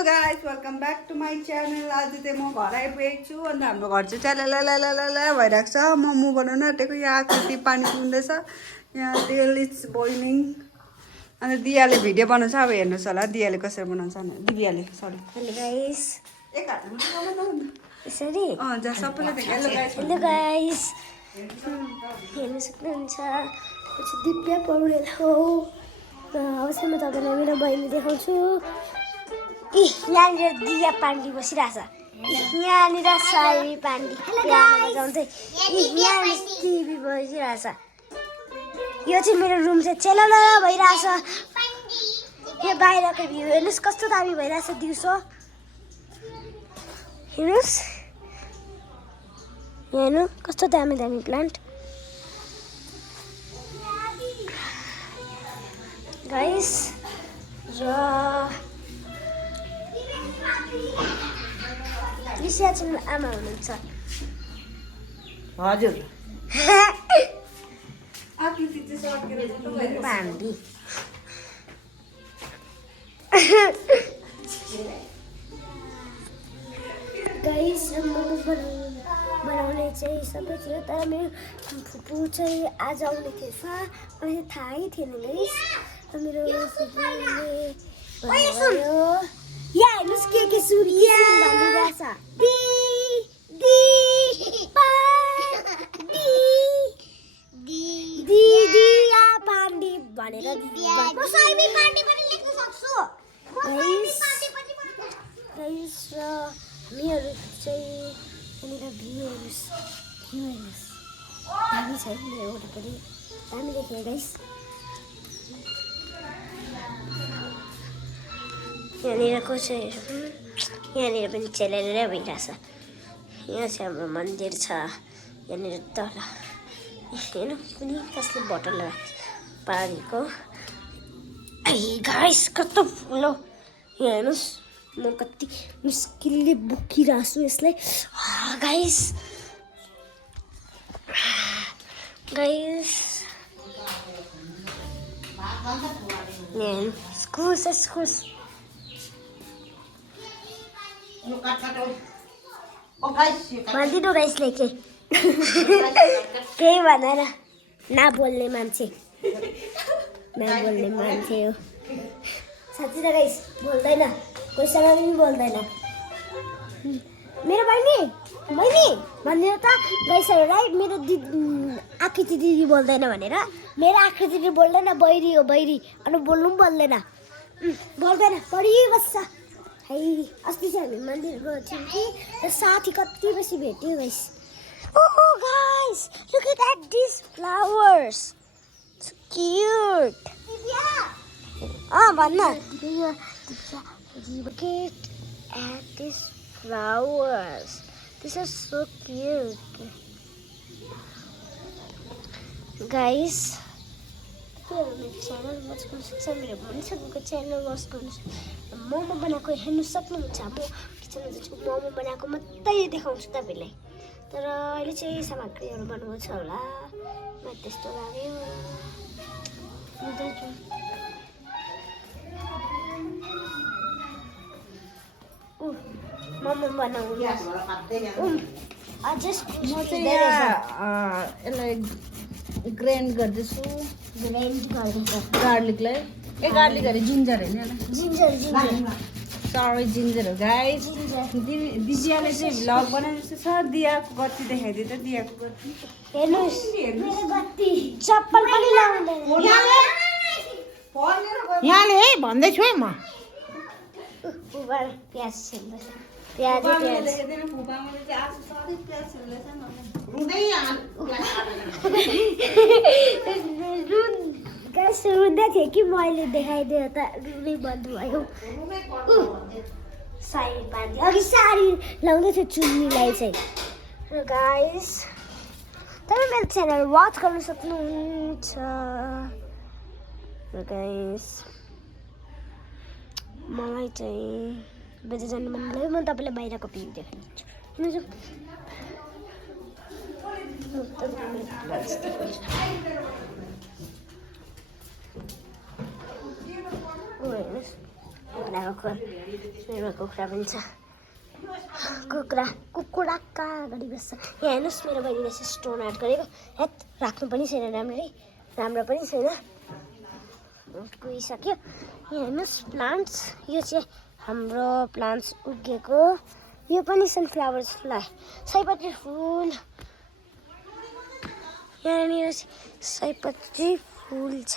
Hello guys welcome back to my channel. आज चाहिँ म घर आइपुगेको छु। अन्त हाम्रो घर चाहिँ च्याला भइरहेको छ। मोमो बनाउनु आँटेको। यहाँ आकृति पानी पिउँदैछ। यहाँ तेल इज बोइलिङ। अन्त दियाले भिडियो बनाउँछ। अब हेर्नुहोस् होला दियाले कसरी बनाउँछ भनेर। दिव्याले सरी। Hello guys. एक हातमा बनाउनु यसरी जा सबैले देख्छ। Hello guys. Hello guys. हेर्न सक्नुहुन्छ म चाहिँ दिव्या पौडेल हो। अब चाहिँ म तपाईँलाई मेरो बहिनी देखाउँछु। यहाँनिर दिया पाण्डी बसिरहेछ। यहाँनिर सारी पाण्डी बजाउँदै यहाँनिर टिभी बजिरहेछ। यो चाहिँ मेरो रुम चाहिँ चेलाला भइरहेछ। यो बाहिरको भ्यू हेर्नुहोस् कस्तो दामी भइरहेछ दिउँसो। हेर्नुहोस् यहाँ हेर्नु कस्तो दामी दामी प्लान्ट गाइस। र लिसिया चाहिँ आमा हुनुहुन्छ। हजुर आकृति चाहिँ सकेर जस्तो भइरहेछ। पाण्डी गाइस मोमो बनाउने चाहिँ सबै थियो। तर मेरो फुपू चाहिँ आज आउने थिएछ। मलाई थाहै थिएन गाइस। मेरो फुपूले भन्नुभयो यहाँ हेर्नुहोस् के सुरी भनिरहेछ। दिदिया पाण्डी भनेर गाइस। र हामीहरू चाहिँ यहाँनिर भ्यू हेर्नुहोस् दामी छ मेरो वरिपरि दामी देखेँ गाइस। यहाँनिरको चाहिँ यहाँनिर पनि चेलेरै भइरहेछ। यहाँ चाहिँ हाम्रो मन्दिर छ। यहाँनिर तल हेर्नु कुनै कसले बोतल लगाएको पानीको। गाइस कस्तो फुलो यहाँ हेर्नुहोस्। म कति मुस्किलले बोकिरहेको छु यसलाई गाइस। स्कुस भनिदिनु गाइसले केही भनेर नबोल्ने मान्छे हो। साँच्चै त गाइस बोल्दैन कोहीसँग पनि बोल्दैन। मेरो बहिनी भनिदिनु त गाइसहरूलाई मेरो आकृति दिदी बोल्दैन भनेर। मेरो आकृति दिदी बोल्दैन बहिरी हो बहिरी। अनि बोल्नु पनि बोल्दैन पढिबस्छ है। अस्ति चाहिँ हामी मन्दिर गएको थियौँ कि साथी कति बसी भेट्यो guys. Oh guys, look at these flowers. So cute. Vanna. Look at these flowers. These are so cute. Guys, मेरो च्यानल वाच गर्नु सक्छ। मेरो भनिसकेको च्यानल वाच गर्नु सक्छ। मोमो बनाएको हेर्नु सक्नुहुन्छ। म किचनमा जान्छु मोमो बनाएको मात्रै देखाउँछु तपाईँलाई। तर अहिले चाहिँ सामग्रीहरू बनाउनु छ होला। मलाई त्यस्तो लाग्यो। मोमो बनाउनु अझै म चाहिँ यसलाई ग्राइन्ड गर्दैछु। गार्लिकलाई गार्लिक अरे जिन्जर होइन जिन्जर सरी जिन्जर हो गाइस। दिदियाले चाहिँ भ्लग बनाउने जस्तो छ। दियाको गति देखाइदियो त दियाको गति हेर्नुहोस् मेरो गति चप्पल पनि लाउँदैन। यहाँले है भन्दैछु है म। प्याज छिल्दैछ। गाइस रुँदै थियो कि मैले देखाइदिएँ त रुनै बन्द भयो। साडी बाँधी अघि साडी लाउँदै थियो चुन्नीलाई चाहिँ। र गाइस तपाईँ मेरो च्यानल वाच गर्न सक्नुहुन्छ। र गाइस मलाई चाहिँ बजार जानु मन लाग्यो। म तपाईँलाई बाहिरको भ्यू देखाइदिन्छु। बनाएको मेरोमा कुखुरा पनि छ कुखुरा कहाँ गरी बस्छ यहाँ हेर्नुहोस् मेरो बहिनीले चाहिँ स्टोन आर्ट गरेको हेत राख्नु पनि छैन राम्ररी राम्रो पनि छैन गइसक्यो यहाँ हेर्नुहोस् प्लान्ट्स यो चाहिँ हाम्रो प्लान्ट्स उगेको यो पनि सनफ्लावर्सलाई सयपत्री फुल यहाँनिर सयपत्री फुल छ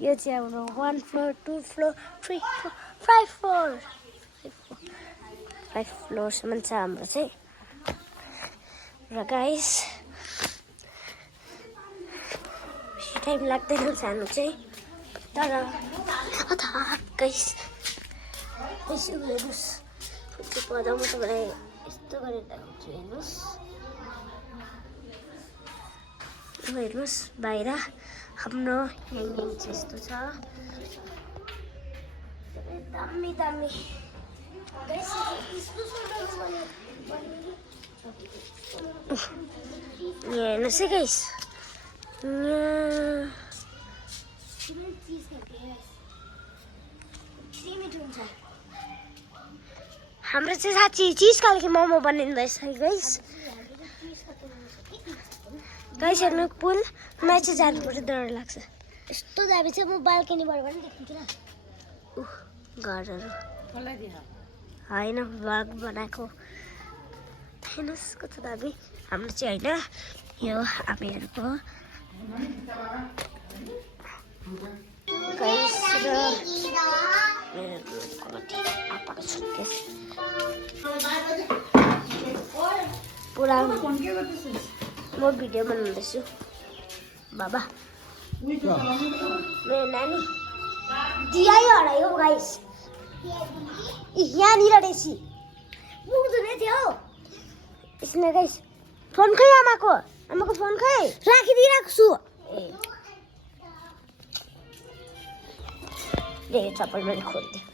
यो चाहिँ हाम्रो 1 फ्लोर 2 फ्लोर 3 फ्लोर 5 फ्लोर 5 फ्लोरसम्म छ हाम्रो चाहिँ र गाइस बेसी टाइम लाग्दैन जानु चाहिँ तर गाइस यसो हेर्नुहोस् त्यो पौधा म तपाईँलाई यस्तो गरेर देखाउँछु हेर्नुहोस् बाहिर हाम्रो ह्याङ्गिङ चाहिँ यस्तो छ दामी दामी यहाँ हेर्नुहोस् है गाइस हाम्रो चाहिँ साँच्ची चिज खालको मोमो बनिँदैछ गाइस गाइस हेर्नु पुल मलाई चाहिँ जानुपर्छ डर लाग्छ यस्तो दामी चाहिँ म बाल्कनीबाट पनि देख्छु न घरहरू होइन भ्लग बनाएको हेर्नुहोस् कस्तो दामी हाम्रो चाहिँ होइन यो हामीहरूको गाइस र मेरो आप्पाको सुटकेस पुरा म भिडियो बनाउँदैछु बाबा मेरो नानी दिया हरायो गाइस यहाँनिर रहेछ पुग्दैन थियो यसमा गाइस फोन खै आमाको फोन खै राखिदिइरहेको छु ए चप्पल मैले खोलिदिएँ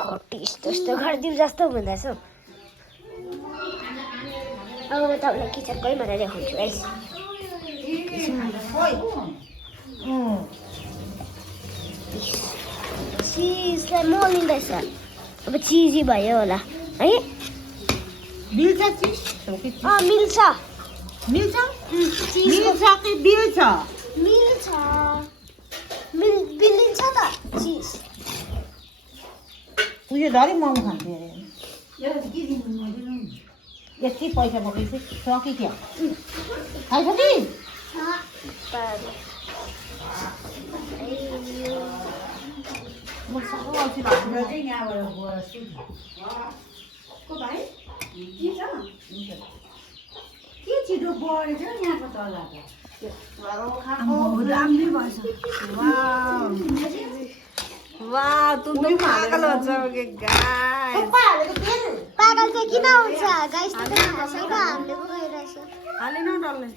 घटी यस्तो गरिदिउँ जस्तो हुँदैछ अब म तपाईँलाई किचनकै भनेर देखाउँछु है चिजलाई मोलिँदैछ अब चिजी भयो होला है मिल्छ चिज मिल्छ मिल्छ चिज मिल्छ कि बिल्छ मिल्छ बिलिन्छ त चिज उयो धरि मोमो खान्थ्यो यति पैसा बोकेपछि सकी क्या खाइछ कि के छिटो बढेछ यहाँको तला राम्रै भएछ वाह तुम तो पागल हो जाओगे गाइस पागल चाहिँ किन हुन्छ गाइस त छैन हामीले पो गइरहेछ हालेन डल्ले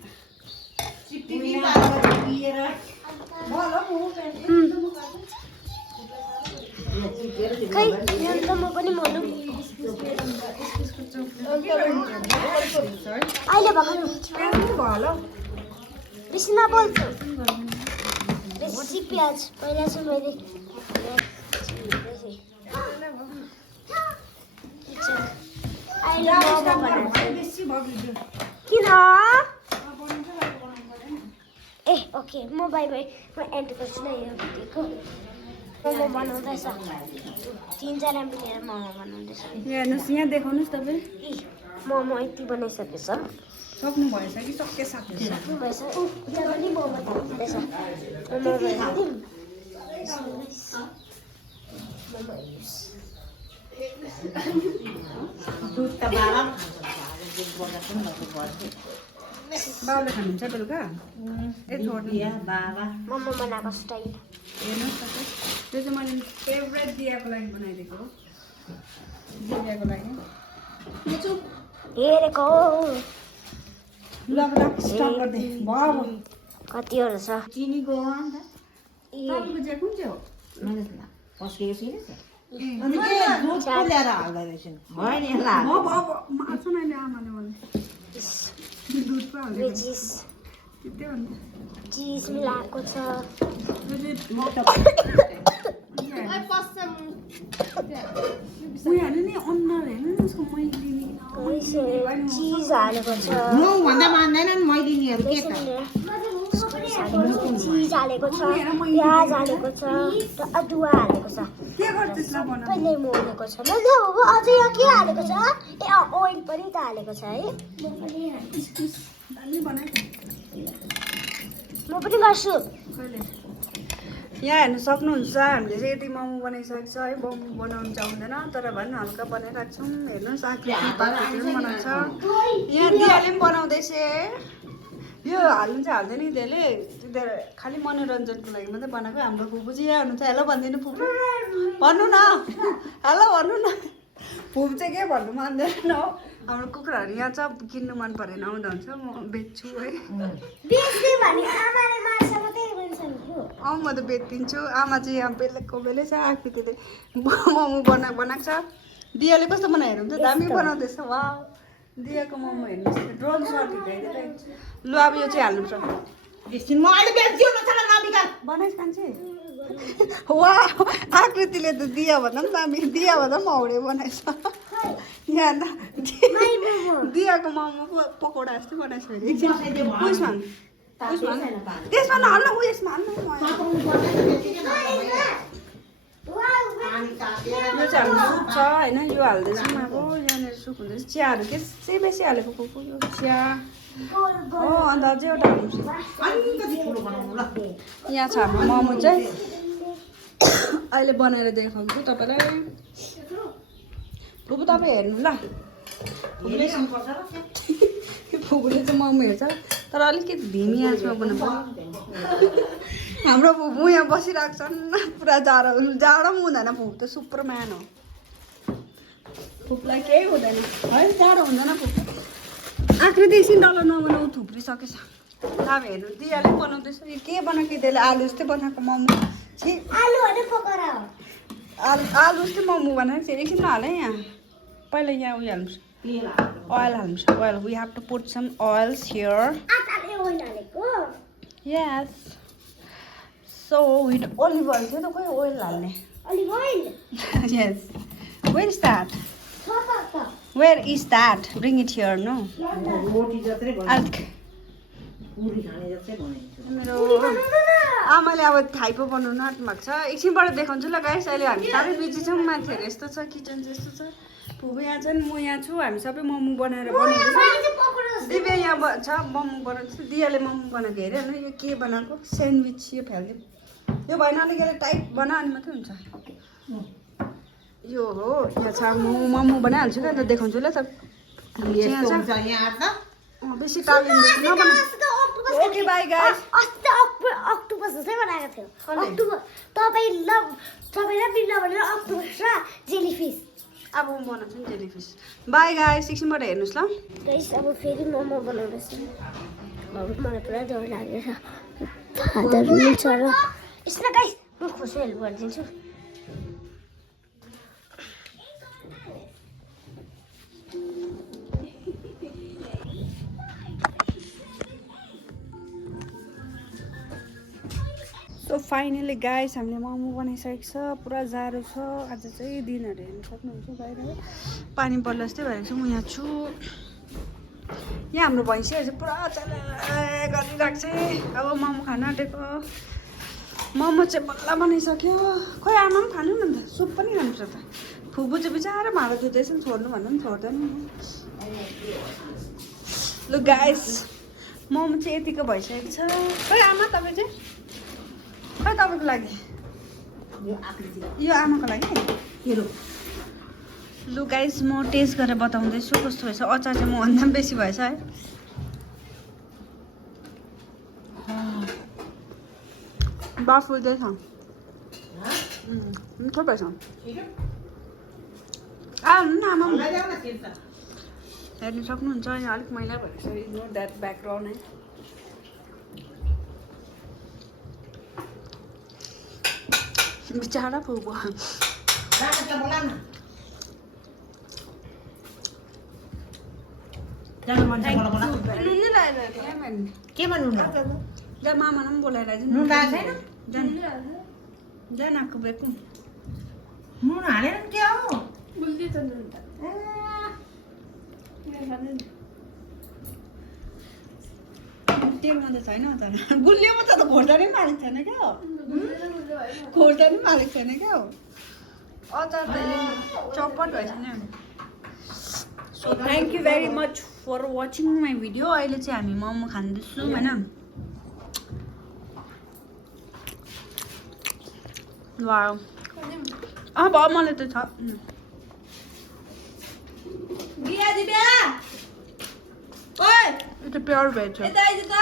खै त म पनि मोलु अहिले भर्खर बेसी नबोल्छु बेसी प्याज पहिला चाहिँ मैले किन ए ओके म बाई बाई म एन्ड गर्छु न यो भिडियोको मोमो बनाउँदैछ 3-4 मिलेर मोमो बनाउँदैछ हेर्नुहोस् यहाँ देखाउनुहोस् तपाईँ मोमो यति बनाइसकेछ सक्नु भएछ कि सक्के सक्नु भएछ त्यहाँ पनि मोमो बनाउँदैछ मोमो बनाइदिउँ दुध त बाबा बाउले खानुहुन्छ बेलुका ए छोड्नु बाबा मोमो बनाएको स्टाइल हेर्नुहोस् तपाईँ त्यो चाहिँ मैले फेभरेट दियाको लागि बनाइदिएको हो दियाको लागि हेरेको ल स्टार्ट गर्दै भयो कतिहरू छ चिनीको अन्त तपाईँको चाहिँ कुन चाहिँ हो मैले पस्केको छैन अनि के दुध पो ल्याएर हाल्दै रहेछन् भयो नि यसलाई सुन अहिले आमाले मलाई दुध पो हाल्दै भेजिस त्यही भन्नु चिज मिलाएको छ उयो हाल्नु नि अनुहार हेर्नु न उसको मैले चिज हालेको छ भन्दा मान्दैनन् मैलिनीहरू के त चिज हालेको छ प्याज हालेको छ र अदुवा हालेको छ के गर्दैछ बनाउनु सबै लेमु हालेको छ मैले अब अझै यहाँ के हालेको छ ए ओइल पनि त हालेको छ है दामी बनाए म पनि गर्छु कहिले यहाँ हेर्नु सक्नुहुन्छ हामीले चाहिँ यति मोमो बनाइसकेको छ है मोमो बनाउनु चाहुँदैन तर भए पनि हल्का बनाइरहेको छौँ हेर्नुहोस् आकृति पनि बनाउँछ यहाँ दियाले पनि बनाउँदैछ यो हाल्नु चाहिँ हाल्दैन दियाले खालि मनोरञ्जनको लागि मात्रै बनाएको हाम्रो फुपू चाहिँ यहाँ हुनुहुन्छ हेलो भनिदिनु फुपू भन्नु न हेलो भन्नु न फुपू चाहिँ के भन्नु मान्दैन हो हाम्रो कुखुराहरू यहाँ छ किन्नु मन परेन आउँदा हुन्छ म बेच्छु है बेच्ने भने आमाले मार्छ मात्रै भन्छ नि म त बेचिदिन्छु आमा चाहिँ यहाँ बेलुकाको बेलै छ आकृतिले मोमो बनाएको छ दियाले कस्तो बनाएर हुन्छ दामी बनाउँदैछ वा दियाको मोमो हेर्नुहोस् ड्रोन सट हिँड्दै लु अब यो चाहिँ हाल्नुपर्छ एकछिन म अहिले बेच्छु न चला नबिगार बनाइस् कान्छे वा आकृतिले त दिया भन्दा पनि दामी दिया भन्दा पनि हौडे बनाएछ यहाँ त दियाको मोमो पकौडा जस्तै बनाएछ फेरि एकछिन उयसमा त्यसमा नहाल्नु उयसमा हाल्नु यो चाहिँ हाम्रो सुप छ होइन यो हाल्दैछौँ अब यहाँनिर सुप हुँदैछ चियाहरू त्यसै बेसी हालेको कुकु यो चिया हो अन्त अझै एउटा हाल्नु यहाँ छ हाम्रो मोमो चाहिँ अहिले बनाएर देखाउँछु तपाईँलाई फुपू तपाईँ हेर्नु ल फुपूले चाहिँ मोमो हेर्छ तर अलिकति धिमी आँचमा बनाउनु हाम्रो फुपू यहाँ बसिरहेको छन् पुरा जाडो पनि हुँदैन फुपू त सुपरम्यान हो फुपूलाई केही हुँदैन है जाडो हुँदैन फुपू आकृति एकछिन डल्लो नबनाऊ थुप्रिसकेछ अब हेर्नु दियाले बनाउँदैछ यो के बनाएको त्यसले आलु जस्तै बनाएको मोमो छि आलु भने पकौडा हो आलु जस्तै मोमो बनाएको चाहिँ एकछिन नहाल है यहाँ पहिला यहाँ उयो हाल्नु oil हाल्नु oil we have to put some oils here आटाले ओइल हालेको yes so with olive oil चाहिँ त खोइ oil हाल्ने olive oil yes where is that छ त where is that bring it here no रोटी जत्रै अलिक पुरी खाने जस्तै बनाइन्छ मेरो आमाले अब थाइपो बनाउनु आँट्नुभएको छ एकछिनबाट देखाउँछु ल गाइस अहिले हामी साह्रै बिजी छौँ मान्छेहरू यस्तो छ किचन जस्तो छ फुपू यहाँ छन् म यहाँ छु हामी सबै मोमो बनाएर बनाउँदैछौँ दिव्या यहाँ छ मोमो बनाउँछ दियाले मोमो बनाएको हेऱ्यो होइन यो के बनाएको स्यान्डविच यो फालिदिउँ यो भएन अलिकति टाइट बना अनि मात्रै हुन्छ यो हो यहाँ छ मोमो बनाइहाल्छु क्या अन्त देखाउँछु ल त यहाँ छ बेसी टाइम नबना ओके बाई गाइस अस्ति अक्टोपस जस्तै बनाएको थियो अक्टोपस तपाईँ ल बिल्ला भनेर अक्टोपस र जेलीफिस अब म बनाउँछु नि जेलीफिस बाई गाइस एकछिनबाट हेर्नुहोस् ल गाइस अब फेरि मोमो बनाउँदैछ अब मलाई पुरा डर लागेछ हातहरू मिल्छ र यसमा गाइस म खुसी हेल्प गरिदिन्छु सो फाइनली गाइस हामीले मोमो बनाइसकेको छ पुरा जाडो छ आज चाहिँ दिनहरू हेर्नु सक्नुहुन्छ बाहिर पानी पर्ला जस्तै भइरहेको छ म यहाँ छु यहाँ हाम्रो भैँसीहरू चाहिँ पुरा चला गरिरहेको छ अब मोमो खान आँटेको मोमो चाहिँ बल्ल बनाइसक्यो खोइ आमा पनि खानु न त सुप पनि खानुपर्छ त फुपू चाहिँ बिचारा भाँडा धुँदैछ नि छोड्नु भन्नु पनि छोड्दैन लु गाइस मोमो चाहिँ यतिको भइसकेको छ खोइ आमा तपाईँ चाहिँ खै तपाईँको लागि यो आमाको लागि लु गाइस म टेस्ट गरेर बताउँदैछु कस्तो भएछ अचार चाहिँ मभन्दा पनि बेसी भएछ है बाफुल्दैछ मिठो भएछ आउनु न आमा हेर्नु सक्नुहुन्छ यहाँ अलिक मैला भएछ इग्नोर द्याट ब्याकग्राउन्ड है बिचारा फुपू जानु मन छ मलाई बोला नुन नै लगाएर ल्याएन केमा नुन लाऊ? जा मामालाई पनि बोलाएर आइज नुन लगाएको छैन? जान आएको बेकु नुन हालेर नि के हो तेलमा त छैन तर गुलियोमा त खोर्सानी पनि हालेको छैन क्या हो खोर्सानी पनि हालेको छैन क्या हो अचार त चपट भएछ नि so thank you very much for watching my video अहिले चाहिँ हामी मोमो खाँदैछौँ होइन वाउ भयो मलाई त छ बिहा दिव्या ओइ यो त प्योर भेज हो यता आइज त